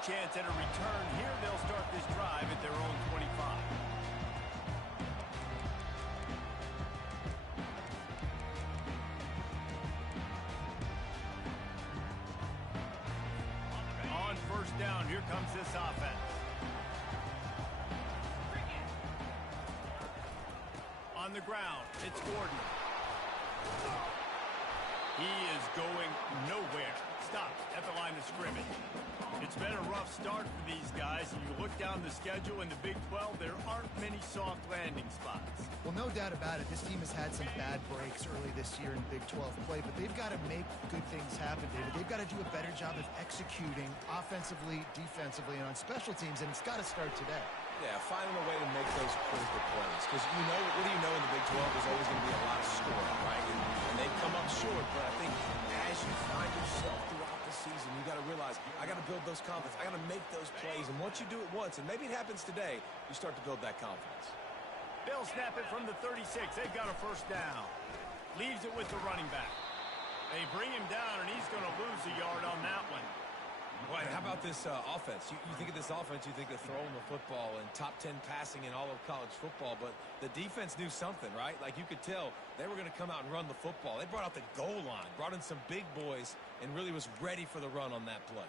chance at a return here. They'll start this drive at their own 25. On first down, here comes this offense. On the ground, it's Gordon. He is going nowhere. Stopped at the line of scrimmage. It's been a rough start for these guys, and you look down the schedule in the Big 12, there aren't many soft landing spots. Well, no doubt about it. This team has had some bad breaks early this year in Big 12 play, but they've got to make good things happen, David. They've got to do a better job of executing offensively, defensively, and on special teams, and it's got to start today. Yeah, finding a way to make those critical plays. Because you know, what do you know in the Big 12? There's always going to be a lot of scoring, right? And they come up short, but I think as you find yourself throughout the season, you got to realize, I got to build those confidence. I got to make those plays. And once you do it once, and maybe it happens today, you start to build that confidence. They'll snap it from the 36. They've got a first down. Leaves it with the running back. They bring him down, and he's going to lose a yard on that one. Well, how about this offense? You think of this offense, you think of throwing the football and top 10 passing in all of college football, but the defense knew something, right? Like you could tell they were going to come out and run the football. They brought out the goal line, brought in some big boys, and really was ready for the run on that play.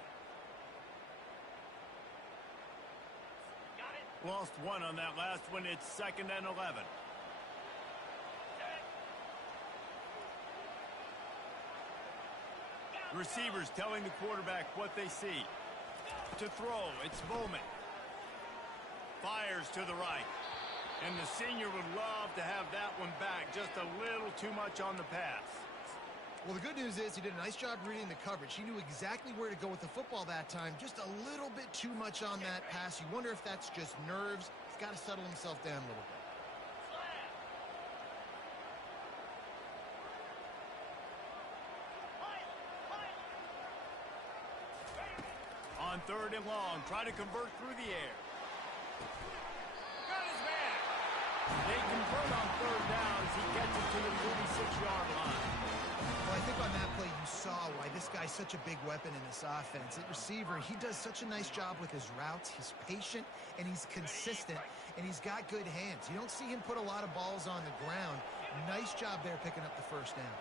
Lost one on that last one. It's 2nd and 11. Receivers telling the quarterback what they see. To throw, it's Bowman. Fires to the right. And the senior would love to have that one back. Just a little too much on the pass. Well, the good news is he did a nice job reading the coverage. He knew exactly where to go with the football that time. Just a little bit too much on that pass. You wonder if that's just nerves. He's got to settle himself down a little bit. On 3rd and long, try to convert through the air. Got his man. They convert on 3rd down as he gets it to the 46-yard line. Well, I think on that play you saw why this guy's such a big weapon in this offense. At receiver, he does such a nice job with his routes. He's patient, and he's consistent, and he's got good hands. You don't see him put a lot of balls on the ground. Nice job there picking up the first down.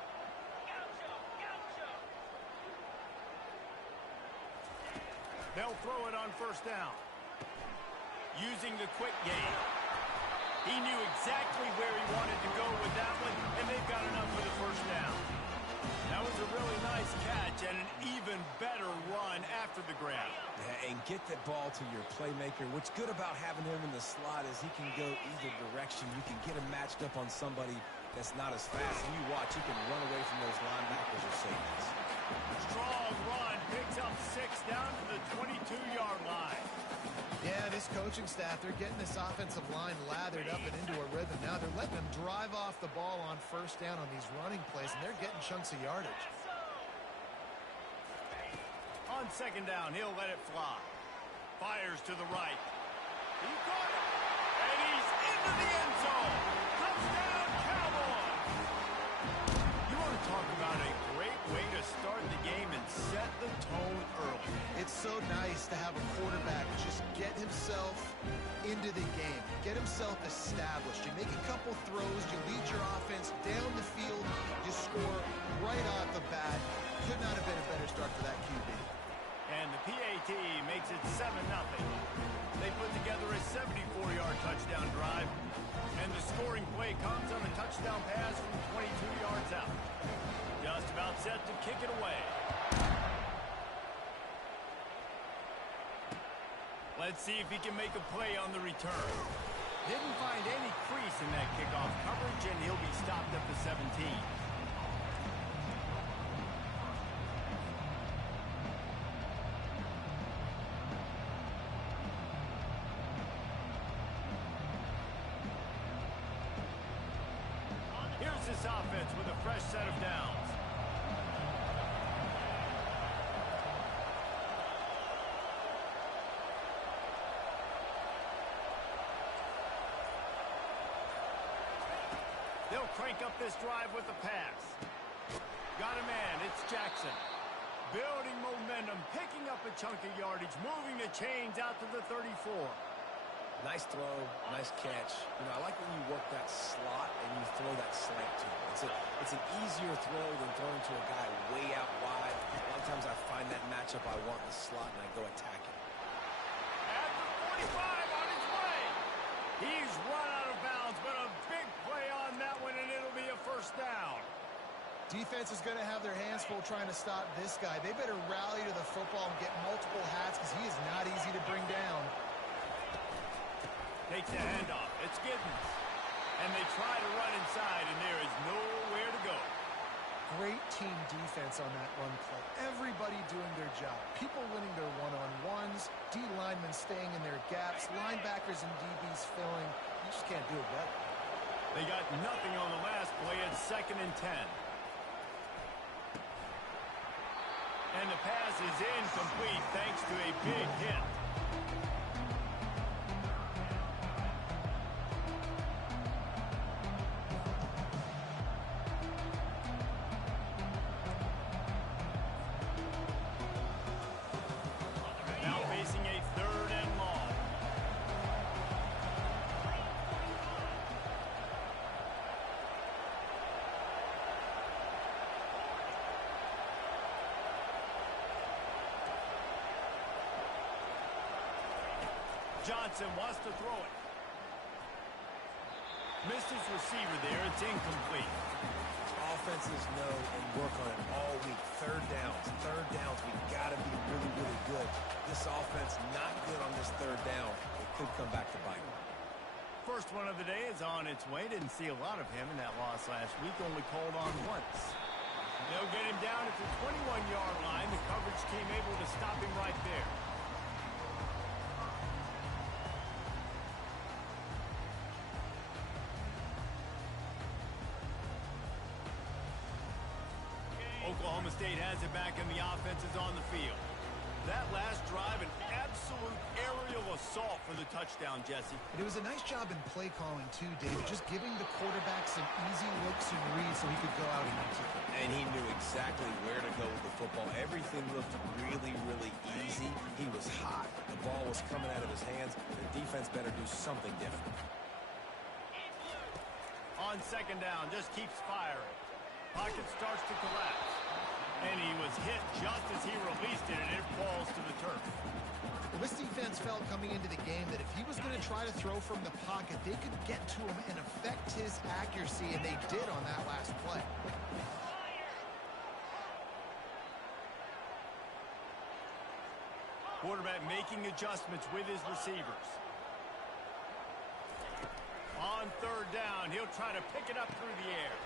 They'll throw it on 1st down. Using the quick game. He knew exactly where he wanted to go with that one, and they've got enough for the first down. That was a really nice catch and an even better run after the grab. Yeah, and get that ball to your playmaker. What's good about having him in the slot is he can go either direction. You can get him matched up on somebody that's not as fast. And you watch, he can run away from those linebackers or safeties. Strong run, picks up 6 down to the 22-yard line. Yeah, this coaching staff, they're getting this offensive line lathered up and into a rhythm. Now they're letting them drive off the ball on 1st down on these running plays, and they're getting chunks of yardage. On 2nd down, he'll let it fly. Fires to the right. He caught it, and he's into the end zone. Touchdown, Cowboys! You want to talk about a great way to start the game and set the tone early. It's so nice to have a quarterback just get himself into the game, get himself established. You make a couple throws, you lead your offense down the field, you score right off the bat. Could not have been a better start for that QB. And the PAT makes it 7-0. They put together a 74-yard touchdown drive, and the scoring play comes on a touchdown pass from 22 yards out. Just about set to kick it away. Let's see if he can make a play on the return. Didn't find any crease in that kickoff coverage, and he'll be stopped at the 17. Here's this offense with a fresh set of downs. They'll crank up this drive with the pass. Got a man, it's Jackson. Building momentum, picking up a chunk of yardage, moving the chains out to the 34. Nice throw, nice catch. You know, I like when you work that slot and you throw that slant to him. It's an easier throw than throwing to a guy way out wide. A lot of times I find that matchup I want in the slot and I go attack it. At the 45 on his way. He's run out of bounds, but a big play on that one, and it'll be a first down. Defense is going to have their hands full trying to stop this guy. They better rally to the football and get multiple hats because he is not easy to bring down. Takes the handoff. It's Giddens. And they try to run inside, and there is nowhere to go. Great team defense on that run play. Everybody doing their job. People winning their one-on-ones. D linemen staying in their gaps. Linebackers and DBs filling. You just can't do it better. They got nothing on the last play. It's 2nd and 10. And the pass is incomplete thanks to a big hit. Now facing a 3rd and long. Johnson wants to throw it. Missed his receiver there. It's incomplete. Offenses know and work on it all week. Third downs. We got to be really, really good. This offense not good on this 3rd down. It could come back to bite them. First one of the day is on its way. Didn't see a lot of him in that loss last week. Only called on once. They'll get him down at the 21-yard line. The coverage team able to stop him right there. Oklahoma State has it back, and the offense is on the field. That last drive, an absolute aerial assault for the touchdown, Jesse. It was a nice job in play calling, too, David. Just giving the quarterback some easy looks and reads so he could go out and execute. And he knew exactly where to go with the football. Everything looked really, really easy. He was hot. The ball was coming out of his hands. The defense better do something different. On 2nd down, just keeps firing. Pocket starts to collapse. And he was hit just as he released it, and it falls to the turf. Well, this defense felt coming into the game that if he was going to try to throw from the pocket, they could get to him and affect his accuracy, and they did on that last play. Quarterback making adjustments with his receivers. On 3rd down, he'll try to pick it up through the air.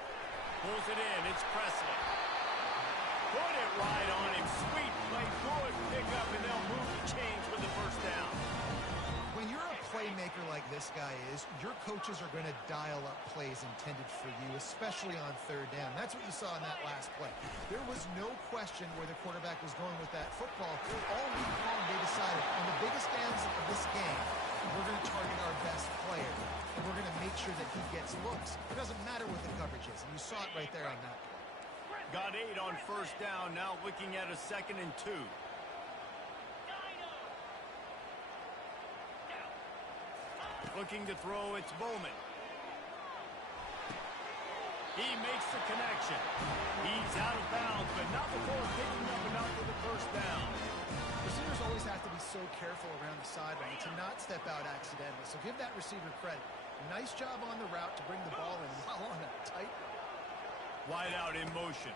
Pulls it in. It's Presley. Put it right on him. Sweet play. Good pickup, and they'll move the chains with the first down. When you're a playmaker like this guy is, your coaches are going to dial up plays intended for you, especially on 3rd down. That's what you saw in that last play. There was no question where the quarterback was going with that football. All week long, they decided on the biggest downs of this game, we're going to target our best player, and we're going to make sure that he gets looks. It doesn't matter what the coverage is, and you saw it right there on that play. Got 8 on 1st down. Now looking at a 2nd and 2. Looking to throw, it's Bowman. He makes the connection. He's out of bounds, but not before picking up enough for the first down. Receivers always have to be so careful around the sideline to not step out accidentally. So give that receiver credit. Nice job on the route to bring the ball in while on a tight. Wide out in motion.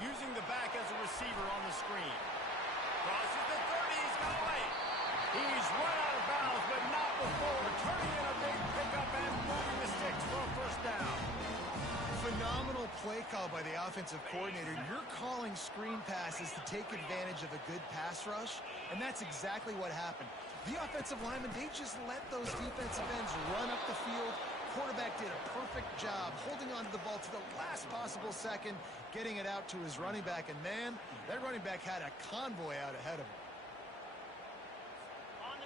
Using the back as a receiver on the screen. Crosses the 30. He's got away. He's run out of bounds, but not before turning in a big pickup and moving the sticks for a first down. Phenomenal play call by the offensive coordinator. You're calling screen passes to take advantage of a good pass rush, and that's exactly what happened. The offensive linemen, they just let those defensive ends run up the field. Quarterback did a perfect job holding on to the ball to the last possible second, getting it out to his running back, and man, that running back had a convoy out ahead of him.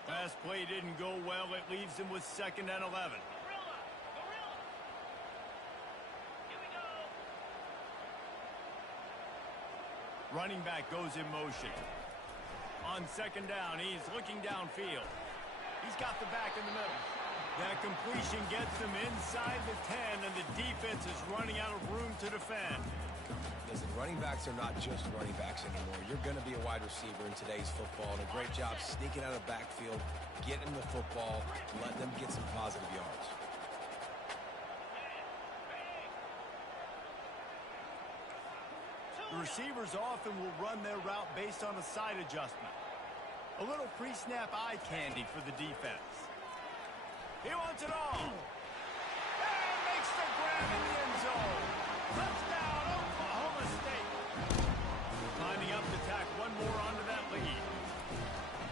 Last play didn't go well. It leaves him with 2nd and 11. Running back goes in motion. On second down, he's looking downfield. He's got the back in the middle. That completion gets them inside the 10, and the defense is running out of room to defend. Listen, running backs are not just running backs anymore. You're going to be a wide receiver in today's football, and a great job sneaking out of the backfield, getting the football, letting them get some positive yards. The receivers often will run their route based on a side adjustment. A little pre-snap eye candy for the defense. He wants it all. And makes the grab in the end zone. Touchdown, Oklahoma State. Lining up to tack one more onto that lead.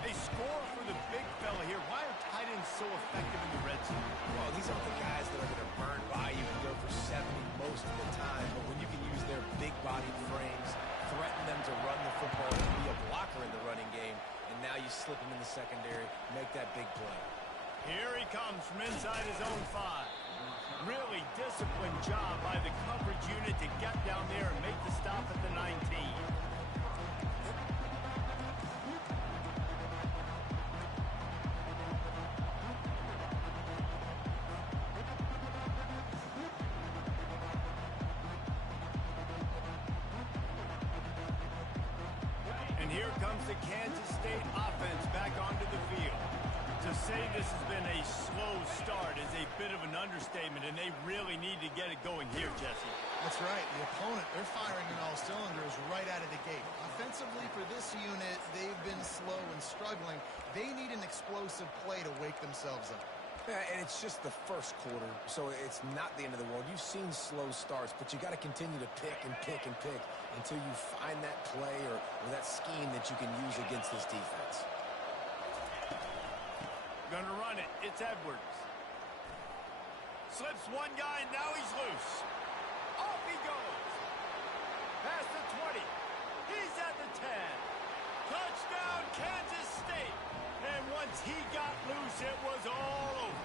They score for the big fella here. Why are tight ends so effective in the red zone? Well, these aren't the guys that are going to burn by you and go for 70 most of the time, but when you can use their big-bodied frames, threaten them to run the football and be a blocker in the running game, and now you slip them in the secondary, make that big play. Here he comes from inside his own 5. Really disciplined job by the coverage unit to get down there and make the stop at the 19. And here comes the Kansas State offense back onto the field. To say this has been a slow start is a bit of an understatement, and they really need to get it going here, Jesse. That's right. The opponent, they're firing on all cylinders right out of the gate. Offensively, for this unit, they've been slow and struggling. They need an explosive play to wake themselves up. Yeah, and it's just the first quarter, so it's not the end of the world. You've seen slow starts, but you got to continue to pick and pick and pick until you find that play or that scheme that you can use against this defense. Gonna run it. It's Edwards. Slips one guy, and now he's loose. Off he goes. Past the 20. He's at the 10. Touchdown, Kansas State. And once he got loose, it was all over.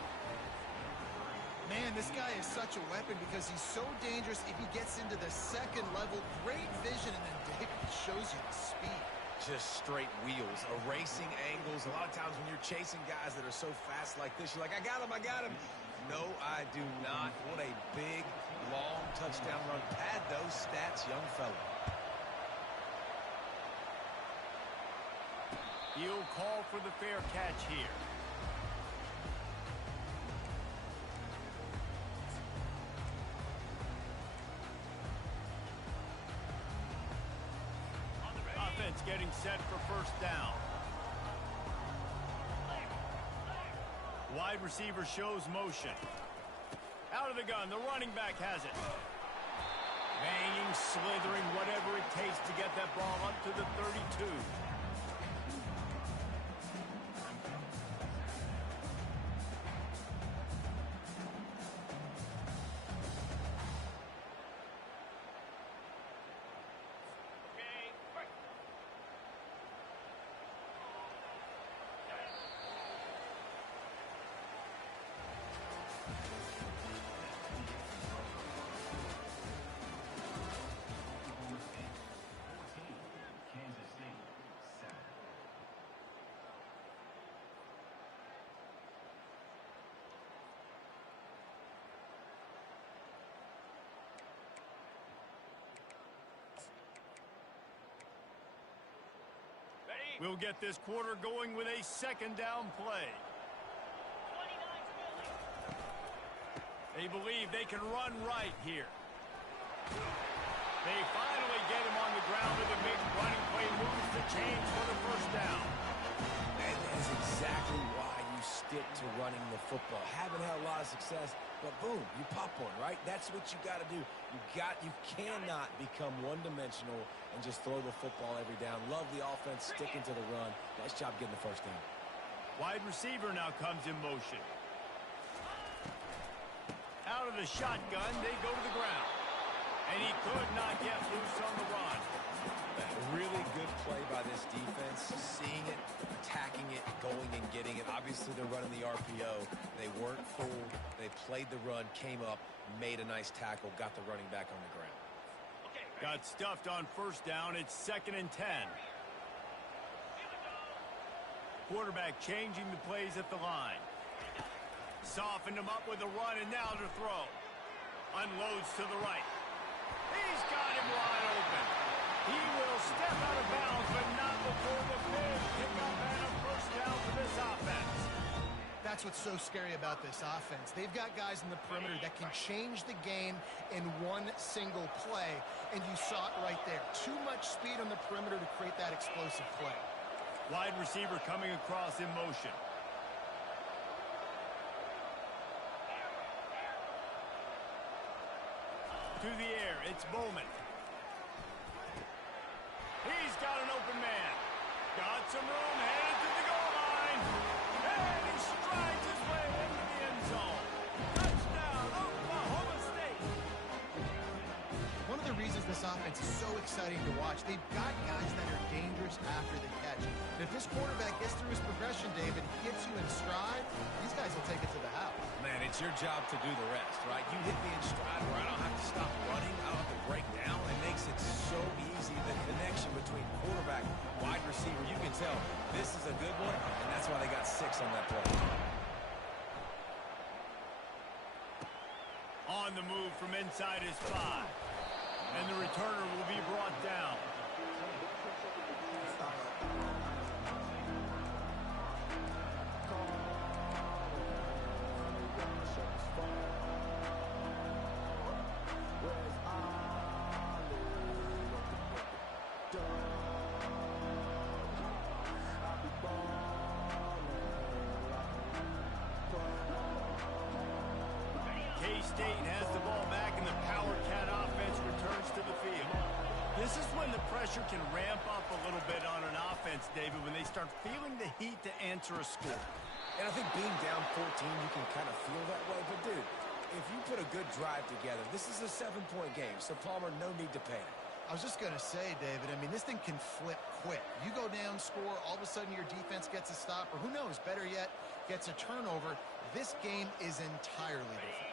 Man, this guy is such a weapon because he's so dangerous if he gets into the second level. Great vision, and then David shows you the speed. Just straight wheels, erasing angles. A lot of times when you're chasing guys that are so fast like this, you're like, I got him, I got him. No, I do not. What a big, long touchdown run. Pad those stats, young fella. He'll call for the fair catch here. Offense getting set for first down. Wide receiver shows motion. Out of the gun, the running back has it. Banging, slithering, whatever it takes to get that ball up to the 32. We'll get this quarter going with a second down play. They believe they can run right here. They finally get him on the ground with a big running play, moves the chains for the first down. And that's exactly why you stick to running the football. Haven't had a lot of success, but boom, you pop one, right? That's what you got to do. You cannot become one-dimensional and just throw the football every down. Love the offense sticking to the run. Nice job getting the first down. Wide receiver now comes in motion. Out of the shotgun, they go to the ground. And he could not get loose on the run. A really good play by this defense. Seeing it, attacking it, going and getting it. Obviously, they're running the RPO. They weren't fooled. They played the run, came up, made a nice tackle, got the running back on the ground. Okay, Got stuffed on first down. It's 2nd and 10. Quarterback changing the plays at the line. Softened him up with a run, and now to throw. Unloads to the right. He's got him wide open. He will step out of bounds, but not before the big pickup and a first down for this offense. That's what's so scary about this offense. They've got guys in the perimeter that can change the game in one single play, and you saw it right there. Too much speed on the perimeter to create that explosive play. Wide receiver coming across in motion. To the air, it's Bowman. He's got an open man. Got some room, headed to the goal line. And he strides his way into the end zone. Touchdown, Oklahoma State. One of the reasons this offense is so exciting to watch, they've got guys that are dangerous after the catch. And if this quarterback gets through his progression, David, gets you in stride, these guys will take it to the house. Man, it's your job to do the rest, right? You hit me in stride where I don't have to stop running. I don't have to break down. It makes it so easy, the connection between quarterback, wide receiver. You can tell this is a good one, and that's why they got 6 on that play. On the move from inside his 5. And the returner will be brought down. K-State has the ball back, and the Power Cat offense returns to the field. This is when the pressure can ramp up a little bit on an offense, David, when they start feeling the heat to answer a score. And I think being down 14, you can kind of feel that way. But, dude, if you put a good drive together, this is a 7-point game, so Palmer, no need to panic. I was just going to say, David, I mean, this thing can flip quick. You go down, score, all of a sudden your defense gets a stop, or who knows, better yet, gets a turnover. This game is entirely different.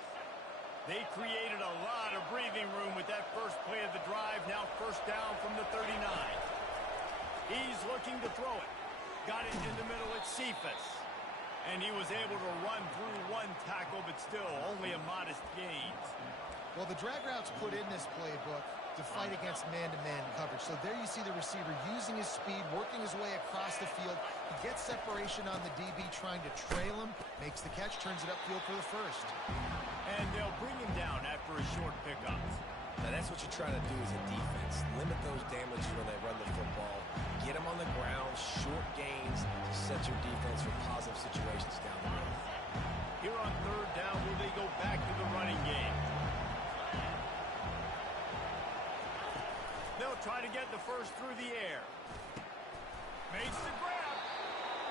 They created a lot of breathing room with that first play of the drive. Now first down from the 39. He's looking to throw it. Got it in the middle at Cephas. And he was able to run through one tackle, but still only a modest gain. Well, the drag routes put in this playbook to fight against man-to-man coverage. So there you see the receiver using his speed, working his way across the field. He gets separation on the DB, trying to trail him, makes the catch, turns it upfield for the first. And they'll bring him down after a short pickup. Now, that's what you're trying to do as a defense. Limit those damages when they run the football. Get them on the ground, short gains to set your defense for positive situations down the road. Here on third down, will they go back to the running game? They'll try to get the first through the air. Makes the grab.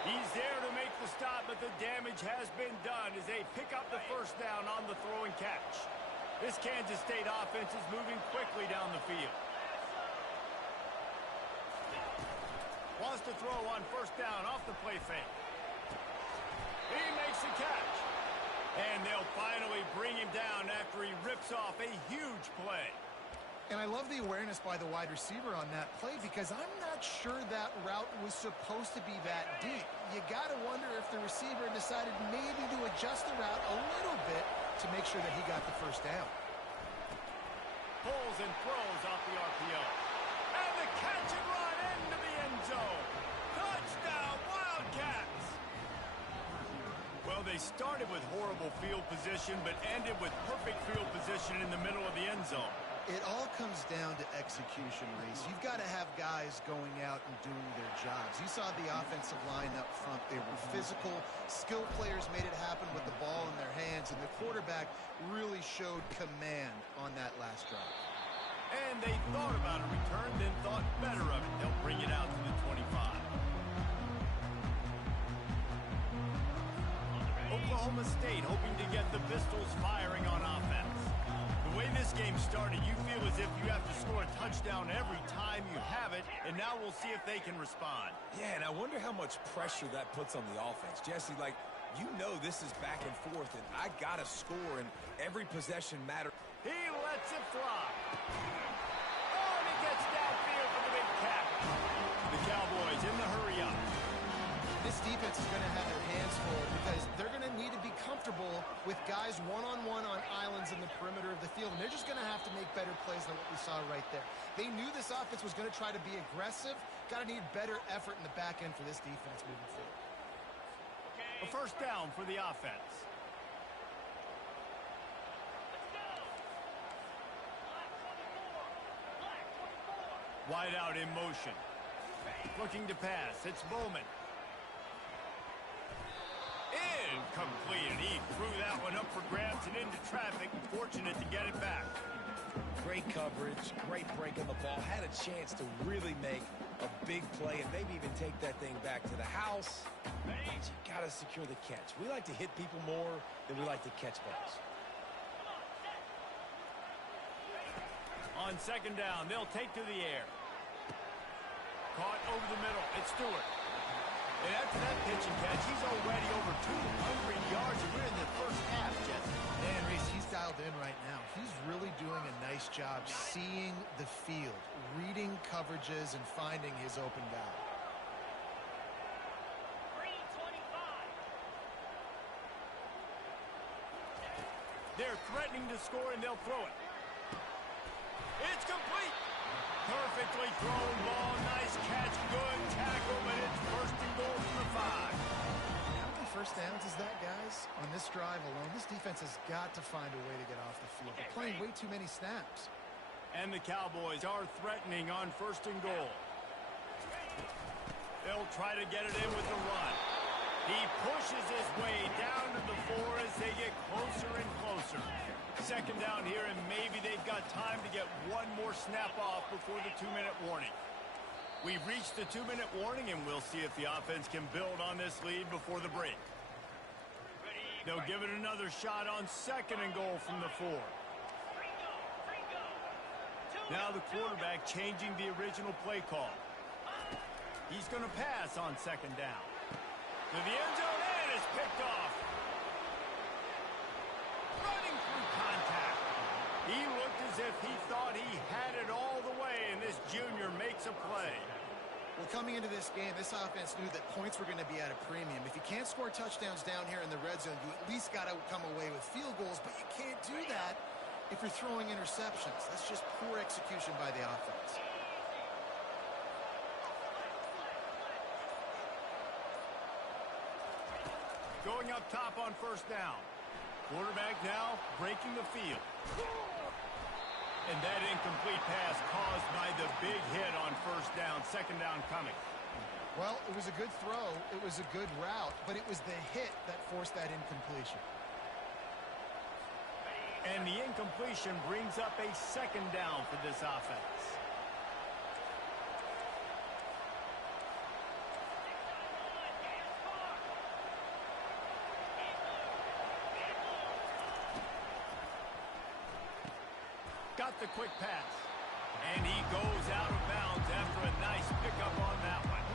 He's there to make the stop, but the damage has been done as they pick up the first down on the throw and catch. This Kansas State offense is moving quickly down the field. Wants to throw on first down off the play fake. He makes the catch. And they'll finally bring him down after he rips off a huge play. And I love the awareness by the wide receiver on that play because I'm not sure that route was supposed to be that deep. You got to wonder if the receiver decided maybe to adjust the route a little bit to make sure that he got the first down. Pulls and throws off the RPO. And the catch and run into the end zone. Touchdown, Wildcats! Well, they started with horrible field position, but ended with perfect field position in the middle of the end zone. It all comes down to execution, Reese. You've got to have guys going out and doing their jobs. You saw the offensive line up front. They were physical. Skilled players made it happen with the ball in their hands, and the quarterback really showed command on that last drive. And they thought about a return, then thought better of it. They'll bring it out to the 25. Oklahoma State hoping to get the Pistols firing on offense. The way this game started, you feel as if you have to score a touchdown every time you have it, and now we'll see if they can respond. Yeah, and I wonder how much pressure that puts on the offense. Jesse, like, you know this is back and forth, and I got to score, and every possession matters. He lets it fly. Oh, gets downfield for the big catch. The Cowboys in the hurry up. This defense is going to have their hands full because they're going to need to be comfortable with guys one-on-one on islands in the perimeter of the field, and they're just going to have to make better plays than what we saw right there. They knew this offense was going to try to be aggressive. Got to need better effort in the back end for this defense moving forward. A first down for the offense. Wide out in motion. Looking to pass. It's Bowman. Incomplete. He threw that one up for grabs and into traffic. Fortunate to get it back. Great coverage, great break on the ball. Had a chance to really make a big play and maybe even take that thing back to the house. But you got to secure the catch. We like to hit people more than we like to catch balls. On second down, they'll take to the air. Caught over the middle. It's Stewart. And after that pitch and catch, he's already over 200 yards, and we're in the first half, Jesse. Man, Reese, he's dialed in right now. He's really doing a nice job seeing the field, reading coverages, and finding his open guy. They're threatening to score, and they'll throw it. It's complete. Perfectly thrown ball. Nice catch. Good tackle, but it's first and goal from the 5. How many first downs is that, guys? On this drive alone, this defense has got to find a way to get off the field. They're playing way too many snaps. And the Cowboys are threatening on first and goal. They'll try to get it in with the run. He pushes his way down to the 4 as they get closer and closer. Second down here, and maybe they've got time to get one more snap off before the 2-minute warning. We've reached the 2-minute warning, and we'll see if the offense can build on this lead before the break. They'll give it another shot on second and goal from the 4. Now the quarterback changing the original play call. He's going to pass on second down. To the end zone, and it's picked off. Running through contact. He looked as if he thought he had it all the way, and this junior makes a play. Well, coming into this game, this offense knew that points were going to be at a premium. If you can't score touchdowns down here in the red zone, you at least got to come away with field goals, but you can't do that if you're throwing interceptions. That's just poor execution by the offense. Going up top on first down. Quarterback now breaking the field. And that incomplete pass caused by the big hit on first down. Second down coming. Well, it was a good throw. It was a good route, but it was the hit that forced that incompletion. And the incompletion brings up a second down for this offense. Got the quick pass. And he goes out of bounds after a nice pickup on that one.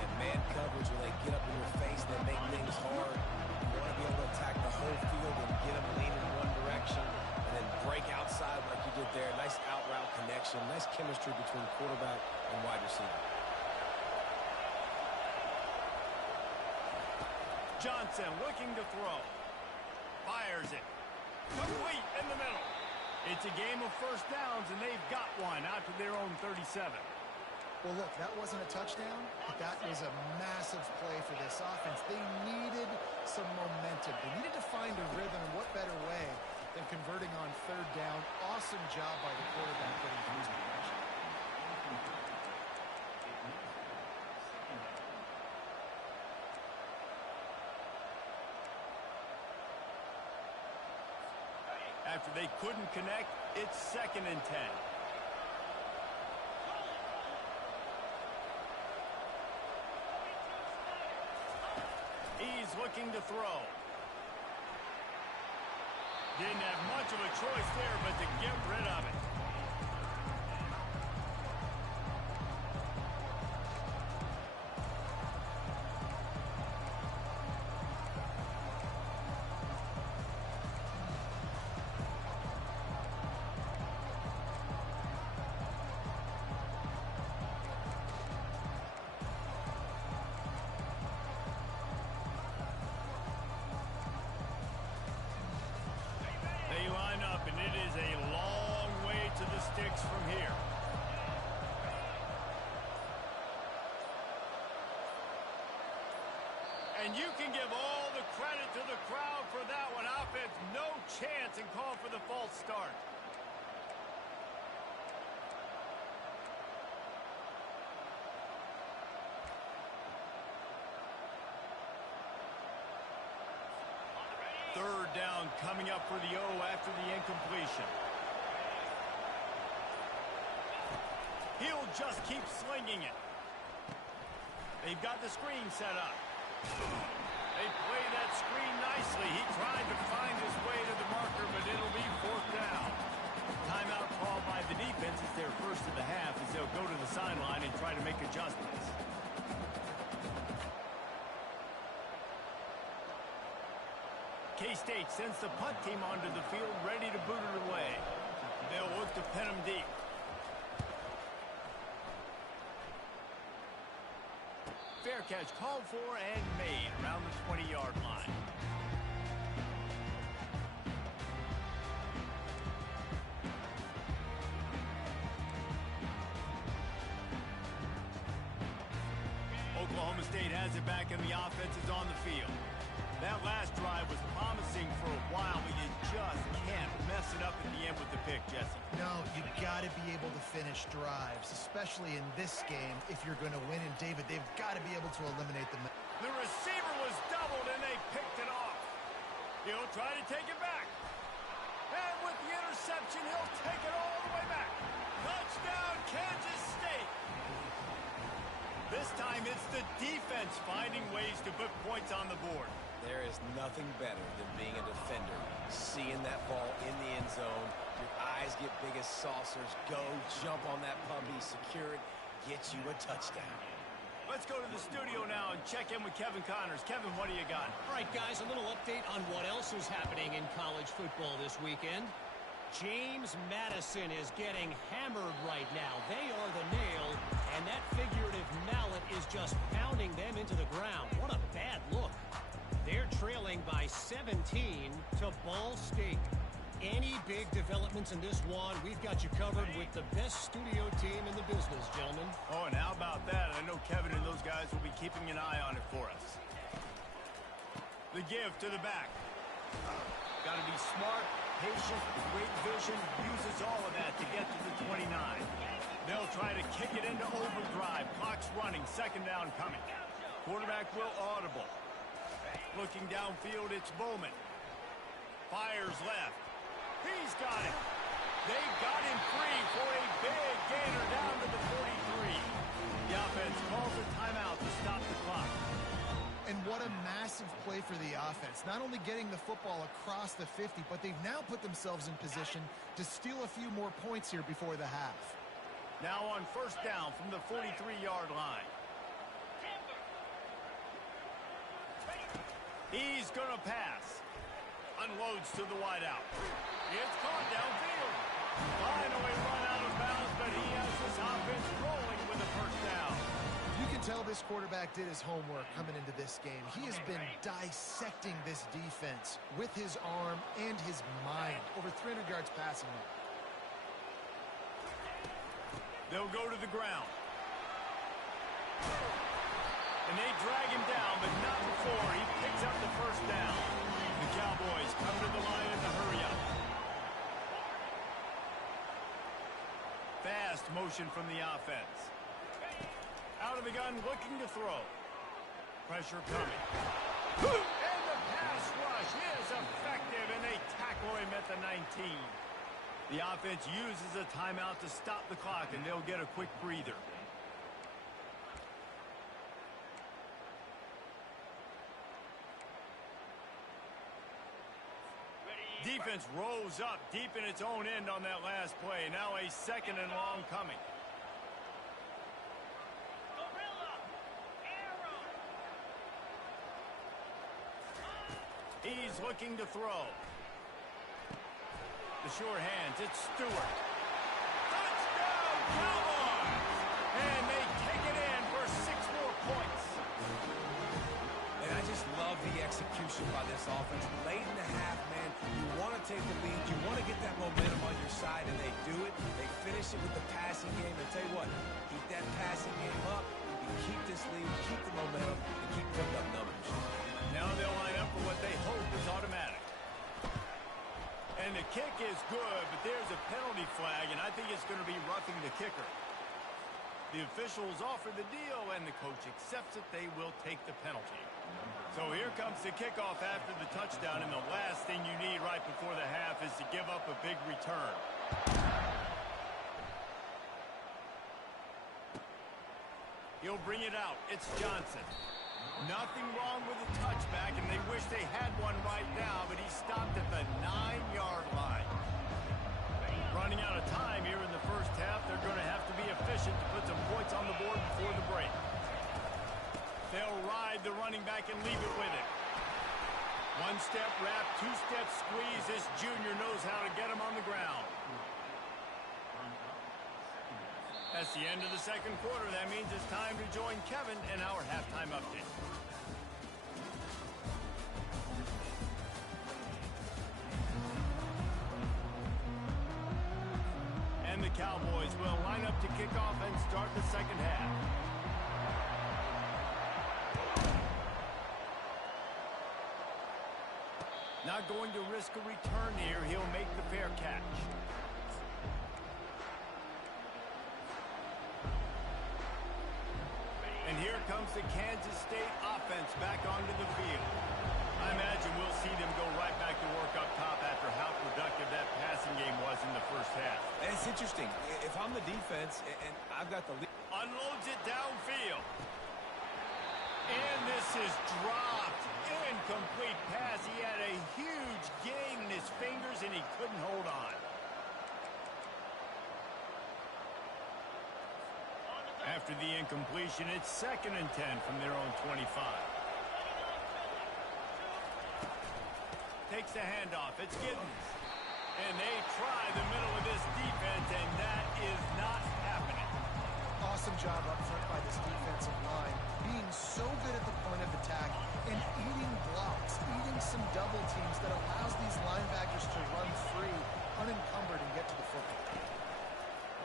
And man coverage, when they get up in your face, they make things hard. You want to be able to attack the whole field and get them leaning in one direction and then break outside like you did there. Nice out route connection. Nice chemistry between quarterback and wide receiver. Johnson looking to throw. Fires it. Complete in the middle. It's a game of first downs, and they've got one out to their own 37. Well, look, that wasn't a touchdown, but that was a massive play for this offense. They needed some momentum. They needed to find a rhythm, and what better way than converting on third down. Awesome job by the quarterback getting through his progression. After they couldn't connect, it's second and 10. He's looking to throw. Didn't have much of a choice there, but to get rid of it. it is a long way to the sticks from here. And you can give all the credit to the crowd for that one. Offense, no chance, and call for the false start. Third down coming up for the O after the incompletion. He'll just keep slinging it. They've got the screen set up. They play that screen nicely. He tried to find his way to the marker, but it'll be fourth down. Timeout called by the defense is their first of the half as they'll go to the sideline and try to make adjustments. K-State sends the punt team onto the field, ready to boot it away. They'll look to pin them deep. Fair catch called for and made around the 20-yard line. Oklahoma State has it back and the offense is on the field. That last drive was promising for a while, but you just can't mess it up at the end with the pick, Jesse. No, you've got to be able to finish drives, especially in this game if you're going to win. And, David, they've got to be able to eliminate them. The receiver was doubled, and they picked it off. He'll try to take it back. And with the interception, he'll take it all the way back. Touchdown, Kansas State. This time, it's the defense finding ways to put points on the board. There is nothing better than being a defender, seeing that ball in the end zone, your eyes get big as saucers, go, jump on that puppy, secure it, get you a touchdown. Let's go to the studio now and check in with Kevin Connors. Kevin, what do you got? All right, guys, a little update on what else is happening in college football this weekend. James Madison is getting hammered right now. They are the nail, and that figurative mallet is just pounding them into the ground. What a bad look. They're trailing by 17 to Ball State. Any big developments in this one, we've got you covered with the best studio team in the business, gentlemen. Oh, and how about that? I know Kevin and those guys will be keeping an eye on it for us. The give to the back. Got to be smart, patient, great vision, uses all of that to get to the 29. They'll try to kick it into overdrive. Clock's running, second down coming. Quarterback will audible. Looking downfield, it's Bowman. Fires left. He's got it. They got him free for a big gainer down to the 43. The offense calls a timeout to stop the clock. And what a massive play for the offense. Not only getting the football across the 50, but they've now put themselves in position to steal a few more points here before the half. Now on first down from the 43-yard line. He's going to pass. Unloads to the wideout. It's caught downfield. Finally run out of bounds, but he has this offense rolling with the first down. You can tell this quarterback did his homework coming into this game. He has been dissecting this defense with his arm and his mind. Over 300 yards passing. They'll go to the ground. And they drag him down, but not before he picks up the first down. The Cowboys come to the line in the hurry-up. Fast motion from the offense. Out of the gun, looking to throw. Pressure coming. And the pass rush is effective, and they tackle him at the 19. The offense uses a timeout to stop the clock, and they'll get a quick breather. Defense rolls up deep in its own end on that last play. Now a second and long coming. He's looking to throw. The sure hands, it's Stewart. Touchdown, Cowboys! And they take it in for 6 more points. And I just love the execution by this offense. Late in the half, man, you want to take the lead. You want to get that momentum. And the kick is good, but there's a penalty flag, and I think it's going to be roughing the kicker. The officials offer the deal, and the coach accepts it. They will take the penalty. So here comes the kickoff after the touchdown, and the last thing you need right before the half is to give up a big return. He'll bring it out. It's Johnson. Nothing wrong with the touchback, and they wish they had one right now, but he stopped at the 9-yard line. Running out of time here in the first half, they're going to have to be efficient to put some points on the board before the break. They'll ride the running back and leave it with it. One-step wrap, two-step squeeze. This junior knows how to get him on the ground. That's the end of the second quarter. That means it's time to join Kevin in our halftime update. And the Cowboys will line up to kick off and start the second half. Not going to risk a return here. He'll make the fair catch. And here comes the Kansas State offense back onto the field. I imagine we'll see them go right back to work up top after how productive that passing game was in the first half. And it's interesting. If I'm the defense and I've got the lead. Unloads it downfield. And this is dropped. Incomplete pass. He had a huge gain in his fingers, and he couldn't hold on. After the incompletion, it's 2nd and 10 from their own 25. Takes the handoff. It's Giddens. And they try the middle of this defense, and that is not happening. Awesome job up front by this defensive line, being so good at the point of attack and eating blocks, eating some double teams that allows these linebackers to run free, unencumbered, and get to the football.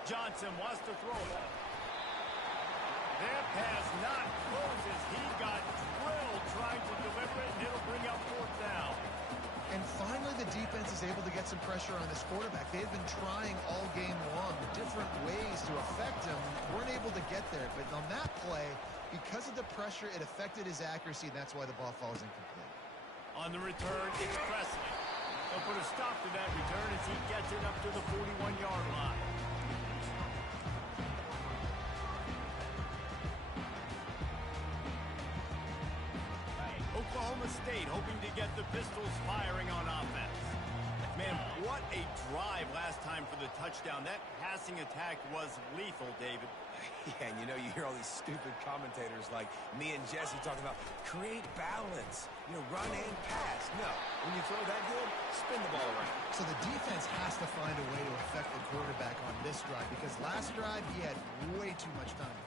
Johnson wants to throw it. That pass not close as he got drilled trying to deliver it, and it'll bring up 4th down. And finally, the defense is able to get some pressure on this quarterback. They've been trying all game long different ways to affect him. Weren't able to get there. But on that play, because of the pressure, it affected his accuracy. That's why the ball falls incomplete. On the return, it's Presley. They'll put a stop to that return as he gets it up to the 41-yard line. Oklahoma State hoping to get the Pistols firing on offense. Man, what a drive last time for the touchdown. That passing attack was lethal, David. Yeah, and you know, you hear all these stupid commentators like me and Jesse talking about create balance, run and pass. No, when you throw that good, spin the ball around. So the defense has to find a way to affect the quarterback on this drive because last drive he had way too much time.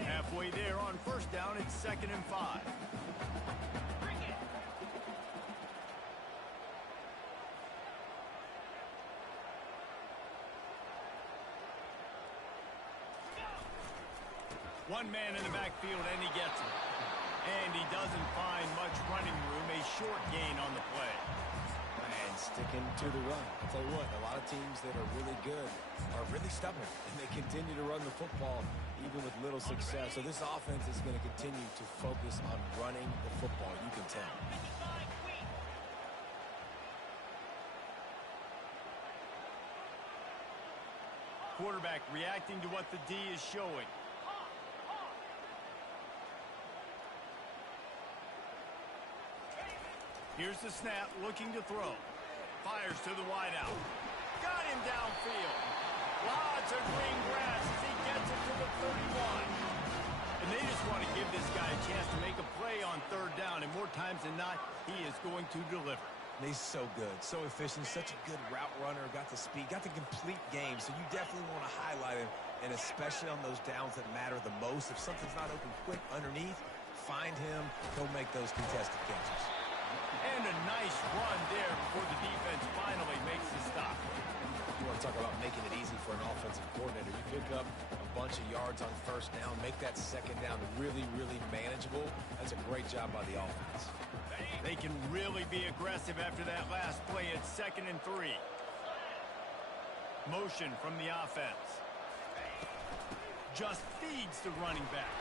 Halfway there on 1st down, it's 2nd and 5. One man in the backfield, and he gets it. And he doesn't find much running room, a short gain on the play. And sticking to the run. I'll tell you what, a lot of teams that are really good are really stubborn, and they continue to run the football even with little success. So this offense is going to continue to focus on running the football, you can tell. Quarterback reacting to what the D is showing. Here's the snap, looking to throw. Fires to the wideout. Got him downfield. Lots of green grass as he gets it to the 31. And they just want to give this guy a chance to make a play on 3rd down. And more times than not, he is going to deliver. And he's so good, so efficient, such a good route runner, got the speed, got the complete game. So you definitely want to highlight him, and especially on those downs that matter the most. If something's not open quick underneath, find him. He'll make those contested catches. And a nice run there before the defense finally makes the stop. want to talk about making it easy for an offensive coordinator. You pick up a bunch of yards on first down, make that second down really, really manageable. That's a great job by the offense. They can really be aggressive after that last play at 2nd and 3. Motion from the offense. Just feeds the running back.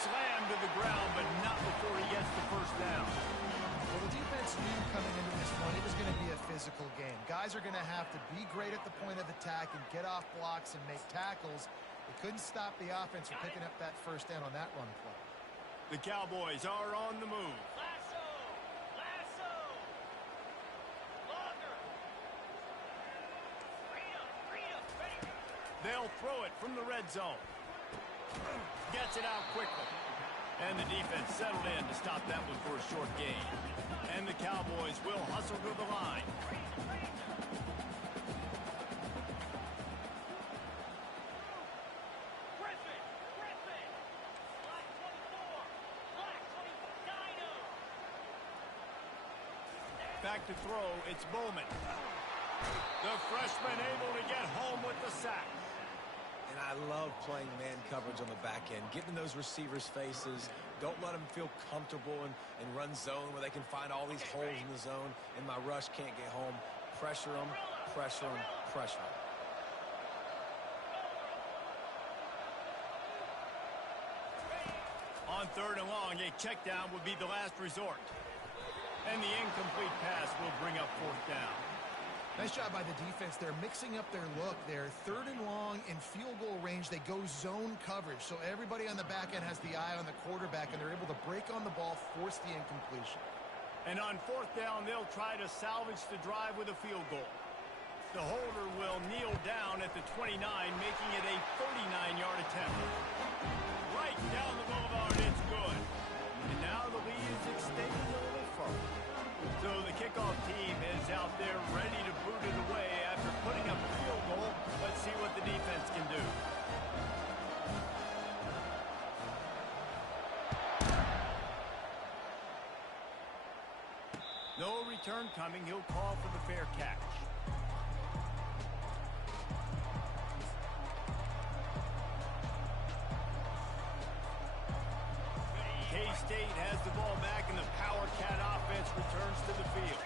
Slammed to the ground, but not before he gets the first down. Well, the defense knew coming into this one it was going to be a physical game. Guys are going to have to be great at the point of attack and get off blocks and make tackles. They couldn't stop the offense from picking up that first down on that run play. The Cowboys are on the move. They'll throw it from the red zone. Gets it out quickly. And the defense settled in to stop that one for a short gain. And the Cowboys will hustle to the line. Back to throw, it's Bowman. The freshman able to get home with the sack. And I love playing man coverage on the back end, getting in those receivers' faces. Don't let them feel comfortable and run zone where they can find all these holes in the zone, and my rush can't get home. Pressure them, pressure them, pressure them. On 3rd and long, a check down would be the last resort. And the incomplete pass will bring up 4th down. Nice job by the defense. They're mixing up their look. They're 3rd and long in field goal range. They go zone coverage. So everybody on the back end has the eye on the quarterback, and they're able to break on the ball, force the incompletion. And on 4th down, they'll try to salvage the drive with a field goal. The holder will kneel down at the 29, making it a 39-yard attempt. Right down the boulevard, it's good. And now the lead is extended a little further. So the kickoff team is out there ready to boot it away after putting up a field goal. Let's see what the defense can do. No return coming. He'll call for the fair catch. K-State has the ball back, and the Power Cat offense returns to the field.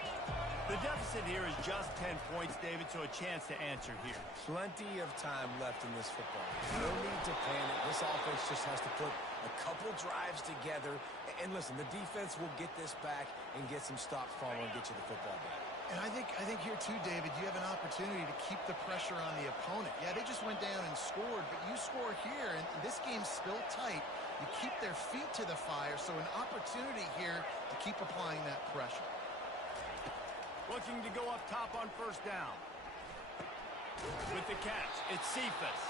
The deficit here is just 10 points, David, so a chance to answer here. Plenty of time left in this football. No need to panic. This offense just has to put a couple drives together. And listen, the defense will get this back and get some stops following and get you the football back. And I think here too, David, you have an opportunity to keep the pressure on the opponent. Yeah, they just went down and scored, but you score here, and this game's still tight. You keep their feet to the fire, so an opportunity here to keep applying that pressure. Looking to go up top on 1st down. With the catch, it's Cephas.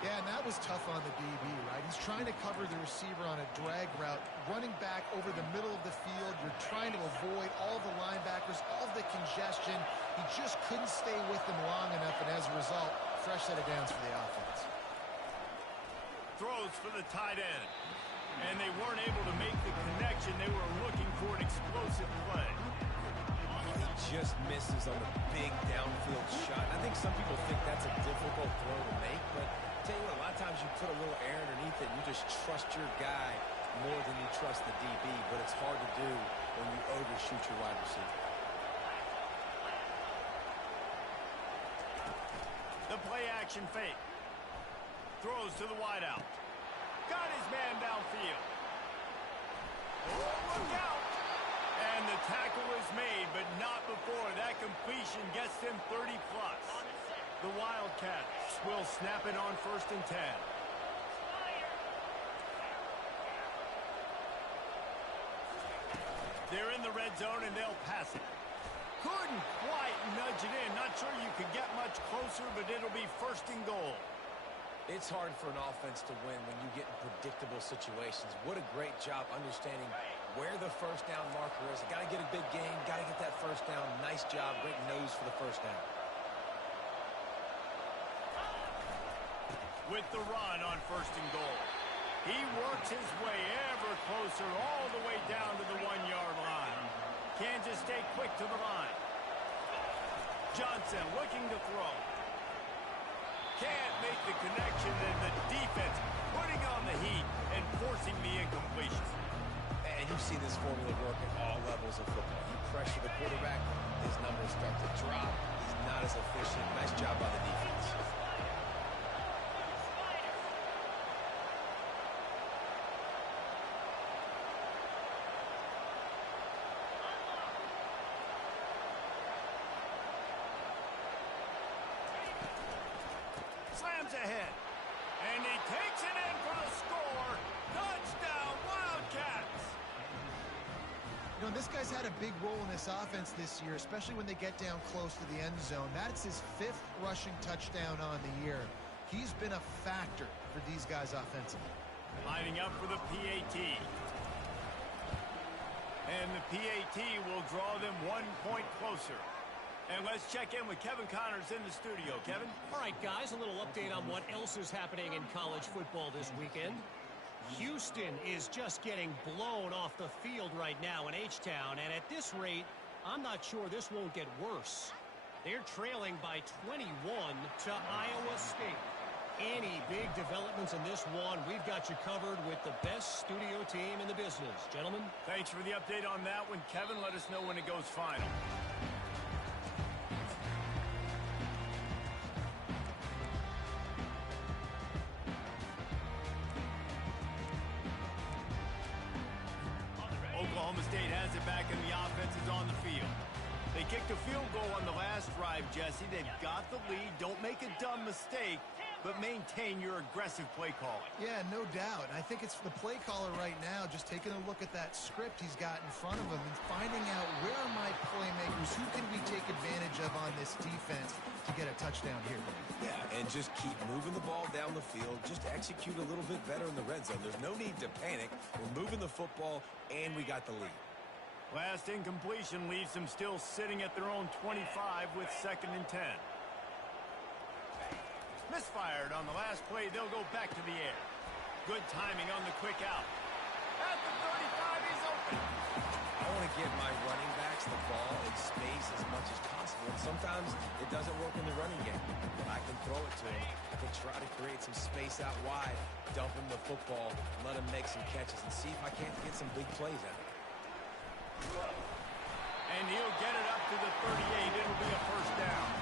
Yeah, and that was tough on the DB, right? He's trying to cover the receiver on a drag route, running back over the middle of the field. You're trying to avoid all the linebackers, all the congestion. He just couldn't stay with them long enough, and as a result, fresh set of downs for the offense. Throws for the tight end. And they weren't able to make the connection. They were looking for an explosive play. He just misses on the big downfield shot. I think some people think that's a difficult throw to make, but I'll tell you what, a lot of times you put a little air underneath it and you just trust your guy more than you trust the DB, but it's hard to do when you overshoot your wide receiver. The play action fake. Throws to the wideout. Got his man downfield. Oh, look out! And the tackle is made, but not before that completion gets them 30+. The Wildcats will snap it on 1st and 10. They're in the red zone, and they'll pass it. Couldn't quite nudge it in. Not sure you could get much closer, but it'll be 1st and goal. It's hard for an offense to win when you get in predictable situations. What a great job understanding where the 1st down marker is. Got to get a big gain. Got to get that 1st down. Nice job. Great nose for the 1st down. With the run on 1st and goal. He works his way ever closer all the way down to the 1-yard line. Kansas State quick to the line. Johnson looking to throw. Can't make the connection, and the defense putting on the heat and forcing the incompletion. And you've seen this formula work at all levels of football. You pressure the quarterback, his numbers start to drop. He's not as efficient. Nice job by the defense. Slams ahead. And he takes it in for the score. Touchdown, Wildcats. You know, this guy's had a big role in this offense this year, especially when they get down close to the end zone. That's his 5th rushing touchdown on the year. He's been a factor for these guys offensively. Lining up for the PAT. And the PAT will draw them 1 point closer. And let's check in with Kevin Connors in the studio. Kevin? All right, guys, a little update on what else is happening in college football this weekend. Houston is just getting blown off the field right now in H-Town, and at this rate, I'm not sure this won't get worse. They're trailing by 21 to Iowa State. Any big developments in this one, we've got you covered with the best studio team in the business. Gentlemen? Thanks for the update on that one, Kevin. Let us know when it goes final. Oklahoma State has it back, and the offense is on the field. They kicked a field goal on the last drive, Jesse. They've got the lead. Don't make a dumb mistake, but maintain your aggressive play calling. Yeah, no doubt. I think it's the play caller right now just taking a look at that script he's got in front of him and finding out where are my playmakers, who can we take advantage of on this defense to get a touchdown here. Yeah, and just keep moving the ball down the field. Just execute a little bit better in the red zone. There's no need to panic. We're moving the football, and we got the lead. Last incompletion leaves them still sitting at their own 25 with 2nd and 10. Misfired on the last play. They'll go back to the air. Good timing on the quick out. At the 35, he's open. I want to give my running backs the ball in space as much as possible. And sometimes it doesn't work in the running game. But I can throw it to him. I can try to create some space out wide, dump him the football, let him make some catches, and see if I can't get some big plays out of it. And he'll get it up to the 38. It'll be a first down.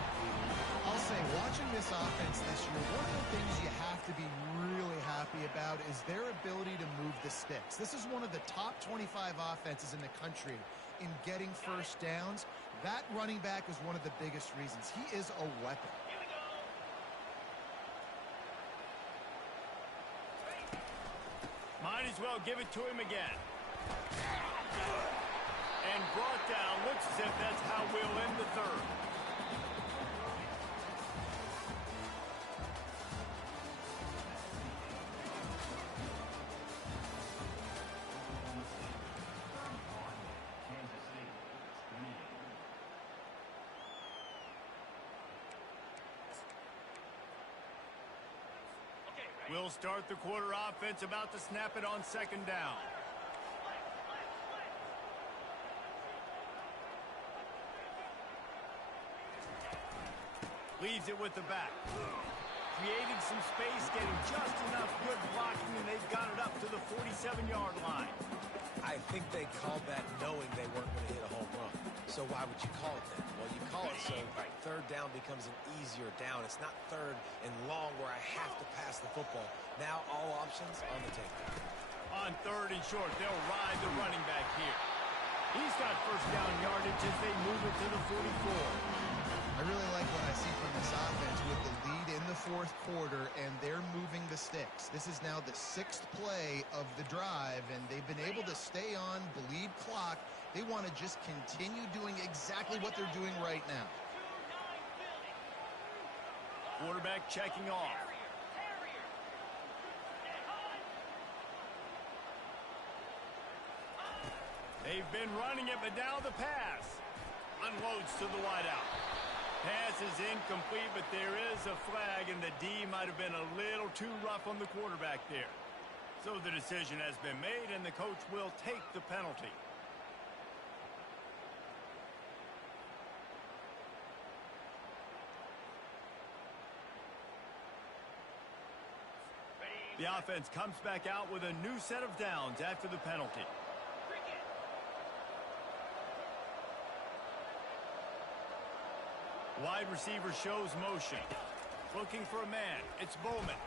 I'll say, watching this offense this year, one of the things you have to be really happy about is their ability to move the sticks. This is one of the top 25 offenses in the country in getting first downs. That running back is one of the biggest reasons. He is a weapon. Might as well give it to him again. And brought down. Looks as if that's how we'll end the third. We'll start the quarter offense, about to snap it on 2nd down. Leaves it with the back. Creating some space, getting just enough good blocking, and they've got it up to the 47-yard line. I think they called that knowing they weren't going to hit a home run. So why would you call it that? Well, you call it so 3rd down becomes an easier down. It's not 3rd and long where I have to pass the football. Now all options on the table. On 3rd and short, they'll ride the running back here. He's got first down yardage as they move it to the 44. I really like what I see from this offense with the lead in the 4th quarter, and they're moving the sticks. This is now the 6th play of the drive, and they've been able to stay on, bleed clock. They want to just continue doing exactly what they're doing right now. Quarterback checking off. They've been running it, but now the pass. Unloads to the wideout. Pass is incomplete, but there is a flag, and the D might have been a little too rough on the quarterback there. So the decision has been made, and the coach will take the penalty. offense comes back out with a new set of downs after the penalty. Wide receiver shows motion. Looking for a man. It's Bowman.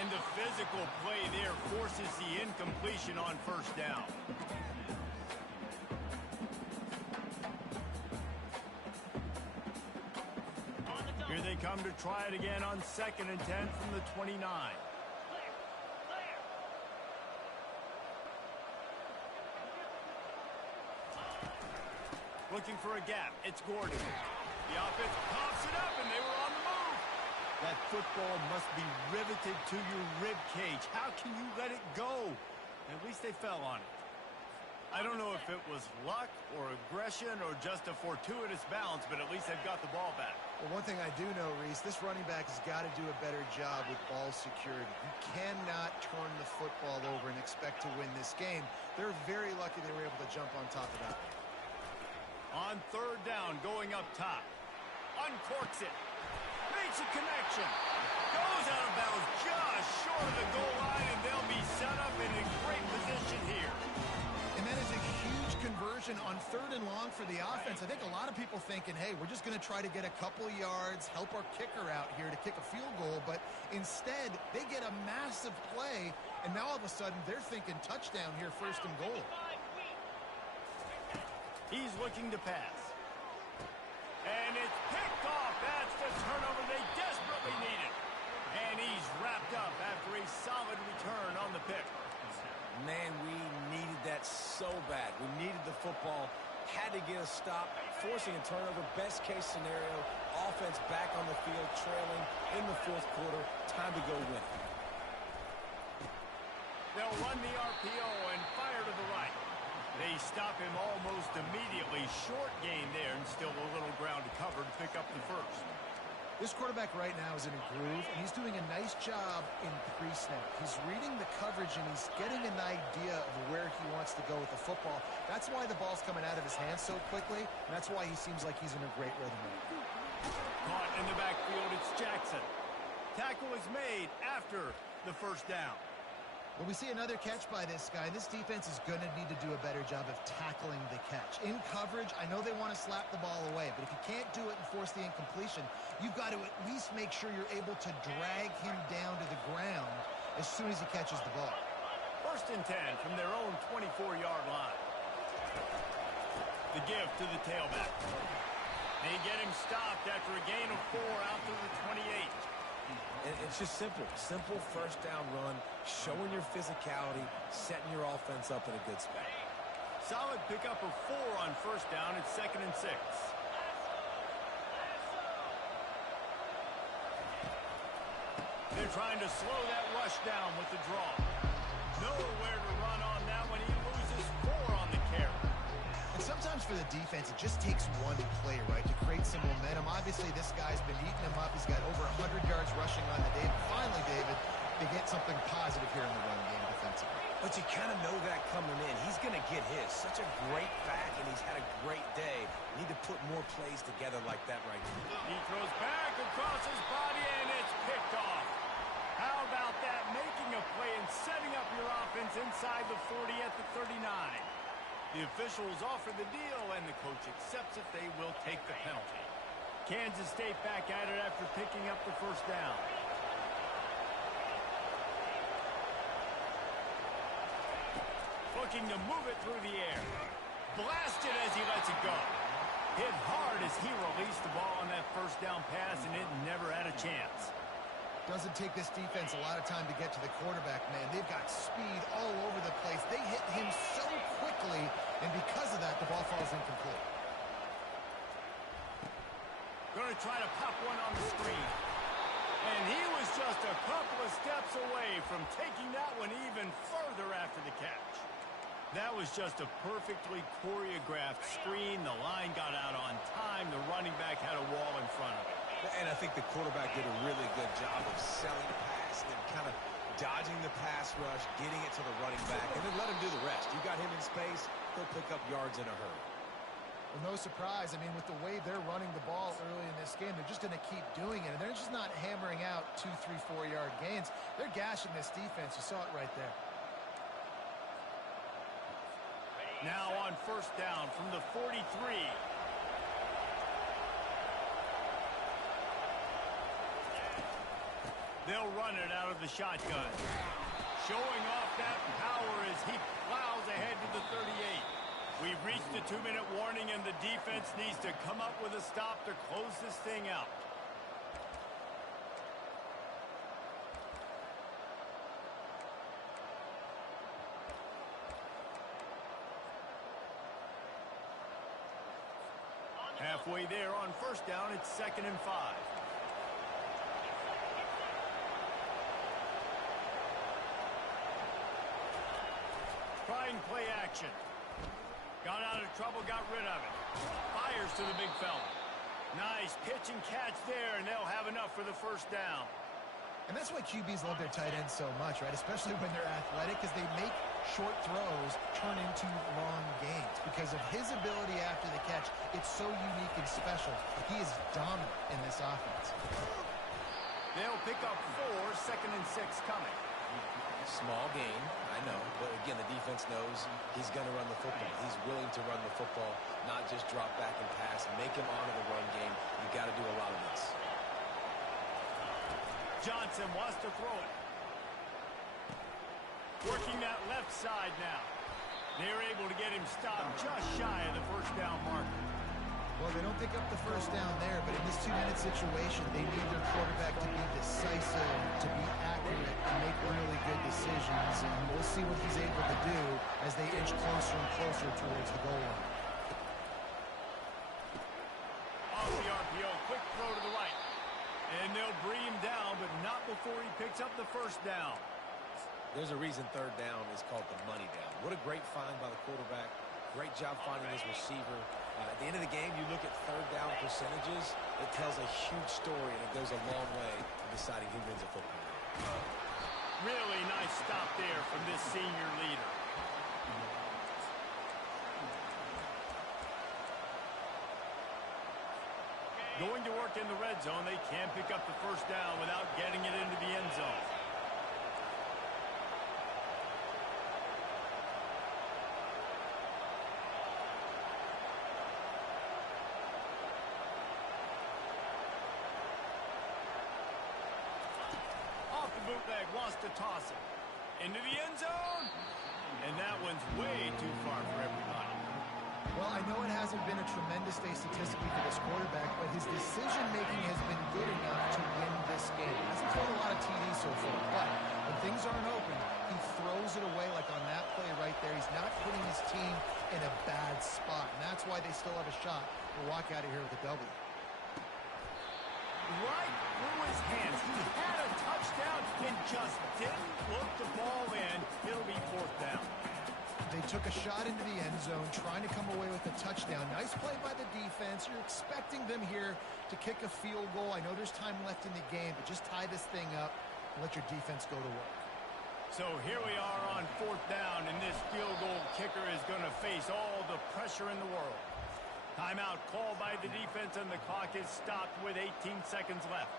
And the physical play there forces the incompletion on first down. Here they come to try it again on 2nd and 10 from the 29. Looking for a gap. It's Gordon. The offense pops it up, and they were on the move. That football must be riveted to your rib cage. How can you let it go? At least they fell on it. I don't know if it was luck or aggression or just a fortuitous bounce, but at least they've got the ball back. Well, one thing I do know, Reese, this running back has got to do a better job with ball security. You cannot turn the football over and expect to win this game. They're very lucky they were able to jump on top of that. On 3rd down, going up top. Uncorks it. Makes a connection. Goes out of bounds just short of the goal line, and they'll be set up in a great position here. And that is a huge conversion on 3rd and long for the offense. I think a lot of people thinking, hey, we're just going to try to get a couple yards, help our kicker out here to kick a field goal. But instead, they get a massive play, and now all of a sudden they're thinking touchdown here, 1st and goal. He's looking to pass. And it's picked off. That's the turnover they desperately needed. And he's wrapped up after a solid return on the pick. Man, we needed that so bad. We needed the football, had to get a stop, forcing a turnover. Best case scenario, offense back on the field, trailing in the 4th quarter. Time to go win. They'll run the RPO and fire to the right. They stop him almost immediately. Short gain there, and still a little ground to cover to pick up the 1st. This quarterback right now is in a groove, and he's doing a nice job in pre-snap. He's reading the coverage, and he's getting an idea of where he wants to go with the football. That's why the ball's coming out of his hands so quickly, and that's why he seems like he's in a great rhythm. Caught in the backfield, it's Jackson. Tackle is made after the 1st down. Well, we see another catch by this guy. This defense is going to need to do a better job of tackling the catch. In coverage, I know they want to slap the ball away, but if you can't do it and force the incompletion, you've got to at least make sure you're able to drag him down to the ground as soon as he catches the ball. 1st and 10 from their own 24-yard line. The give to the tailback. They get him stopped after a gain of 4 out to the 28. It's just simple. Simple 1st down run, showing your physicality, setting your offense up in a good spot. Solid pickup of 4 on 1st down. It's 2nd and 6. They're trying to slow that rush down with the draw. Nowhere to run on that one. He loses 4 on the carry. And sometimes for the defense, it just takes one play, right, to create some momentum. Obviously, this guy's been eating him up. He's got over 100 yards rushing on the day. Finally, David, they get something positive here in the run game defensively. But you kind of know that coming in. He's going to get his. Such a great back, and he's had a great day. Need to put more plays together like that right now. He throws back across his body, and it's picked off. How about that? Making a play and setting up your offense inside the 40 at the 39. The officials offer the deal, and the coach accepts it. They will take the penalty. Kansas State back at it after picking up the 1st down. Looking to move it through the air. Blasted as he lets it go. Hit hard as he released the ball on that 1st down pass, and it never had a chance. Doesn't take this defense a lot of time to get to the quarterback, man. They've got speed all over the place. They hit him so quickly, and because of that, the ball falls incomplete. Going to try to pop one on the screen. And he was just a couple of steps away from taking that one even further after the catch. That was just a perfectly choreographed screen. The line got out on time. The running back had a wall in front of it. And I think the quarterback did a really good job of selling the pass and then kind of dodging the pass rush, getting it to the running back, and then let him do the rest. You got him in space, he'll pick up yards in a hurry. Well, no surprise. I mean, with the way they're running the ball early in this game, they're just going to keep doing it. And they're just not hammering out 2, 3, 4-yard gains. They're gashing this defense. You saw it right there. Now on first down from the 43. They'll run it out of the shotgun. Showing off that power as he plows ahead to the 38. We've reached the 2-minute warning, and the defense needs to come up with a stop to close this thing out. Halfway there on first down, it's 2nd and 5. Trying play action. Got out of trouble, got rid of it. Fires to the big fella. Nice pitch and catch there, and they'll have enough for the first down. And that's why QBs love their tight ends so much, right? Especially when they're athletic, because they make short throws turn into long gains. Because of his ability after the catch, it's so unique and special. He is dominant in this offense. They'll pick up 4, 2nd and 6 coming. Small gain, I know, but again, the defense knows he's going to run the football. He's willing to run the football, not just drop back and pass, make him honor the run game. You got to do a lot of this. Johnson wants to throw it. Working that left side now. They're able to get him stopped just shy of the first down marker. Well, they don't pick up the first down there, but in this 2-minute situation, they need their quarterback to be decisive, to be accurate, and make really good decisions. And we'll see what he's able to do as they inch closer and closer towards the goal line. Off the RPO, quick throw to the right. And they'll bring him down, but not before he picks up the first down. There's a reason 3rd down is called the money down. What a great find by the quarterback. Great job finding his receiver. At the end of the game, you look at 3rd down percentages. It tells a huge story, and it goes a long way in deciding who wins a football game. Really nice stop there from this senior leader. Going to work in the red zone, they can't pick up the first down without getting it into the end zone. Off the bootleg, wants to toss it. Into the end zone. And that one's way too far for everybody. Well, I know it hasn't been a tremendous day statistically for this quarterback, but his decision-making has been good enough to win this game. Hasn't thrown a lot of TDs so far, but when things aren't open, he throws it away like on that play right there. He's not putting his team in a bad spot, and that's why they still have a shot to walk out of here with a W. Right through his hands. He had a touchdown and just didn't look the ball in. It'll be 4th down. They took a shot into the end zone, trying to come away with a touchdown. Nice play by the defense. You're expecting them here to kick a field goal. I know there's time left in the game, but just tie this thing up and let your defense go to work. So here we are on 4th down, and this field goal kicker is going to face all the pressure in the world. Timeout called by the defense, and the clock is stopped with 18 seconds left.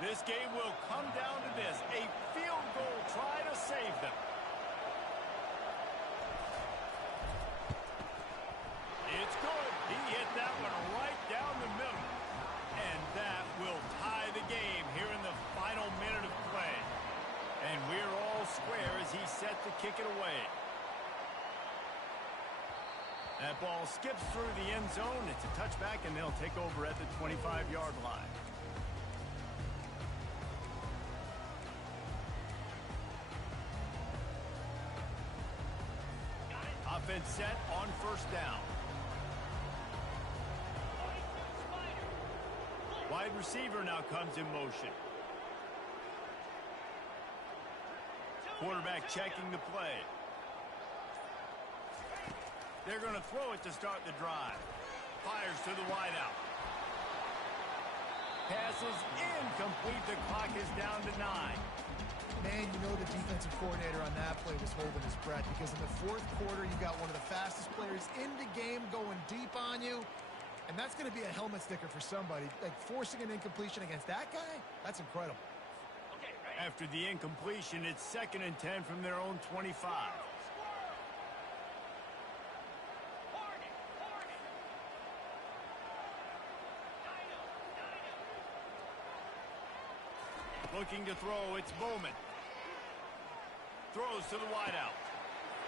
This game will come down to this, a field goal try to save them. It's good. He hit that one right down the middle. And that will tie the game here in the final minute of play. And we're all square as he's set to kick it away. That ball skips through the end zone. It's a touchback, and they'll take over at the 25-yard line. Offense set on first down. Wide receiver now comes in motion. Quarterback checking the play. They're going to throw it to start the drive. Fires to the wideout. Pass is incomplete. The clock is down to 9. Man, you know the defensive coordinator on that play was holding his breath because in the fourth quarter, you got one of the fastest players in the game going deep on you. And that's going to be a helmet sticker for somebody. Like, forcing an incompletion against that guy, that's incredible. After the incompletion, it's 2nd and 10 from their own 25. Looking to throw, it's Bowman. Throws to the wideout.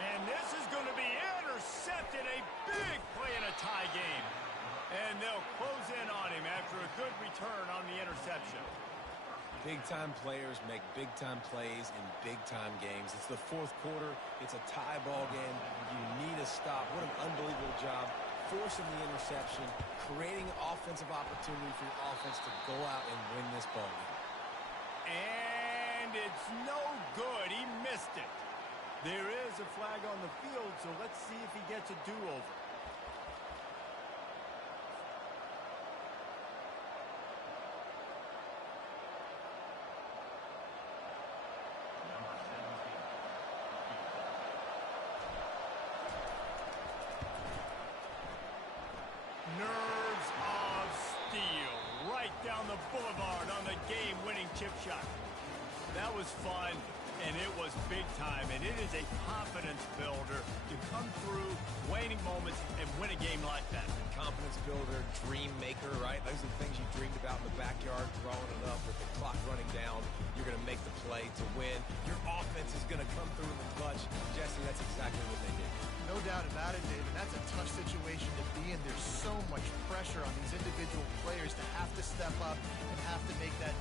And this is going to be intercepted. A big play in a tie game. And they'll close in on him after a good return on the interception. Big-time players make big-time plays in big-time games. It's the fourth quarter. It's a tie ball game. You need a stop. What an unbelievable job. Forcing the interception, creating an offensive opportunity for your offense to go out and win this ball game. And it's no good. He missed it. There is a flag on the field, so let's see if he gets a do-over. Nerves of steel right down the boulevard on the game-winning chip shot. That was fun, and it was big time, and it is a confidence builder to come through waning moments and win a game like that. Confidence builder, dream maker, right? Those are the things you dreamed about in the backyard, throwing it up with the clock running down. You're going to make the play to win. Your offense is going to come through in the clutch. Jesse, that's exactly what they did. No doubt about it, David. That's a tough situation to be in. There's so much pressure on these individual players to have to step up and have to make that